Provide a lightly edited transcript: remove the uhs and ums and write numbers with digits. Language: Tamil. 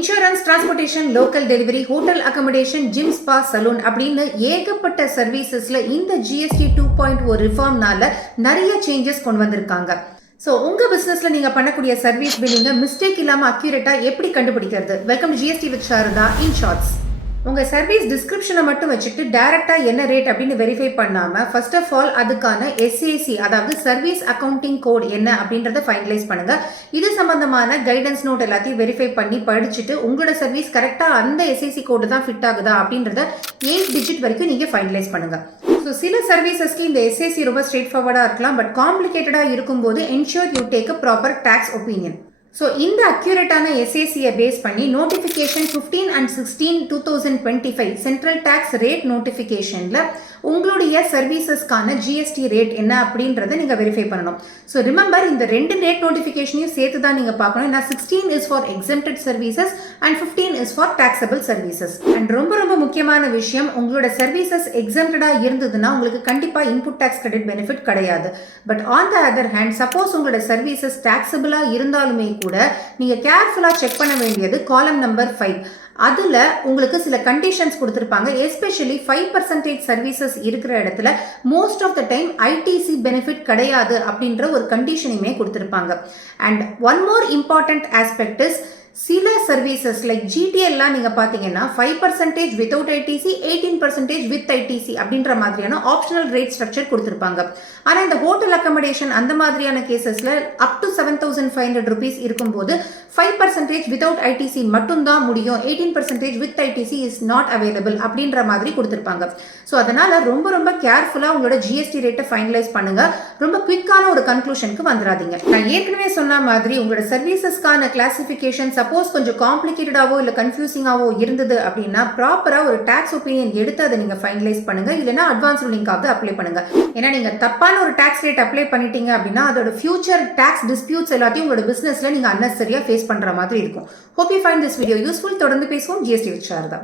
Insurance, transportation, local delivery, hotel accommodation, gym, spa, salon அப்படின்னு ஏகப்பட்ட சர்வீசஸ்ல இந்த ஜிஎஸ்டி 2.0 ரிஃபார்ம்னால நிறைய சேஞ்சஸ் கொண்டு வந்திருக்காங்க. ஸோ உங்கள் பிஸ்னஸில் நீங்கள் பண்ணக்கூடிய சர்வீஸ் பில்லிங்கை மிஸ்டேக் இல்லாமல் அக்யூரேட்டாக எப்படி கண்டுபிடிக்கிறது? Welcome to GST with Sarada in shorts. உங்கள் சர்வீஸ் டிஸ்கிரிப்ஷனை மட்டும் வச்சுட்டு டேரெக்டாக என்ன ரேட் அப்படின்னு வெரிஃபை பண்ணாமல் ஃபர்ஸ்ட் ஆஃப் ஆல் அதுக்கான எஸ்ஏசி அதாவது சர்வீஸ் அக்கௌண்டிங் கோட் என்ன அப்படின்றத ஃபைனலைஸ் பண்ணுங்கள். இது சம்பந்தமான கைடன்ஸ் நோட் எல்லாத்தையும் வெரிஃபை பண்ணி படிச்சுட்டு உங்களோட சர்வீஸ் கரெக்டாக அந்த எஸ்ஏசி கோடு தான் ஃபிட் ஆகுதா அப்படின்றத 8 டிஜிட் வரைக்கும் நீங்கள் ஃபைனலைஸ் பண்ணுங்கள். ஸோ சில சர்வீசஸ்க்கு இந்த எஸ்ஏசி ரொம்ப ஸ்ட்ரெயிட் ஃபார்வர்டாக இருக்கலாம், பட் காம்ப்ளிகேட்டடாக இருக்கும்போது ensure you take a proper tax opinion. So இந்த அக்யூரேட்டான எஸ்ஏசியை பேஸ் பண்ணி notification 15 and 16 2025 central tax rate நோட்டிஃபிகேஷனில் உங்களுடைய சர்வீசஸ்க்கான ஜிஎஸ்டி ரேட் என்ன அப்படின்றத நீங்கள் வெரிஃபை பண்ணணும். ஸோ ரிமெம்பர், இந்த ரெண்டு ரேட் நோட்டிஃபிகேஷனையும் சேர்த்து தான் நீங்கள் பார்க்கணும். ஏன்னா 16 is for exempted services and 15 is for taxable services. And ரொம்ப ரொம்ப முக்கியமான விஷயம், உங்களோட சர்வீசஸ் எக்ஸம்டடாக இருந்ததுன்னா உங்களுக்கு கண்டிப்பாக இன்புட் டேக்ஸ் கிரெடிட் பெனிஃபிட் கிடையாது. But on the other hand, suppose உங்களோட சர்வீசஸ் டாக்ஸபிளாக இருந்தாலுமே கூட நீங்க கேர்ஃபுல்லா செக் பண்ண வேண்டியது காலம் நம்பர் 5. அதுல உங்களுக்கு சில கண்டிஷன்ஸ் கொடுத்திருப்பாங்க. எஸ்பெஷலி 5% சர்வீசஸ் இருக்கிற இடத்துல most of the time ITC benefit கிடையாது அப்படின்ற ஒரு கண்டிஷனையுமே கொடுத்திருப்பாங்க. And one more important aspect is, சில சர்வீசஸ் லைக் ஜிடிஎல்லாம் நீங்கள் பார்த்தீங்கன்னா 5% வித்தவுட் ஐடிசி, 18% வித் ஐடிசி அப்படின்ற மாதிரியான ஆப்ஷனல் ரேட் ஸ்ட்ரக்சர் கொடுத்துருப்பாங்க. ஆனால் இந்த ஹோட்டல் அக்கமடேஷன் அந்த மாதிரியான கேசஸில் அப் டு 7,500 rupees இருக்கும்போது 5% வித்தவுட் ஐடிசி மட்டும்தான் முடியும், 18% with ITC is not available அப்படின்ற மாதிரி கொடுத்துருப்பாங்க. ஸோ அதனால் ரொம்ப ரொம்ப கேர்ஃபுல்லாக உங்களோட ஜிஎஸ்டி ரேட்டை ஃபைனலைஸ் பண்ணுங்க. ரொம்ப குவிக்கான ஒரு கன்க்ளூஷனுக்கு வந்துடாதீங்க. நான் ஏற்கனவே சொன்ன மாதிரி உங்களோட சர்வீசஸ்க்கான கிளாசிஃபிகேஷன் சப்போஸ் கொஞ்சம் காம்ப்ளிகேட்டடாவோ இல்லை கன்ஃபியூசிங்காவோ இருந்தது அப்படின்னா ப்ராப்பராக ஒரு டேக்ஸ் ஒப்பீனியன் எடுத்து அதை நீங்கள் ஃபைனலைஸ் பண்ணுங்க. இல்லைன்னா அட்வான்ஸ் ரூலிங்காவது அப்ளை பண்ணுங்க. ஏன்னா நீங்கள் தப்பான ஒரு டேக்ஸ் ரேட் அப்ளை பண்ணிட்டீங்க அப்படின்னா அதோட ஃபியூச்சர் டேக்ஸ் டிஸ்பியூட்ஸ் எல்லாத்தையும் உங்களோட பிசினஸ்ல நீங்கள் அன்னெசரியா ஃபேஸ் பண்ற மாதிரி இருக்கும். Hope you find this video useful. தொடர்ந்து பேசுவோம். GST with Saradha.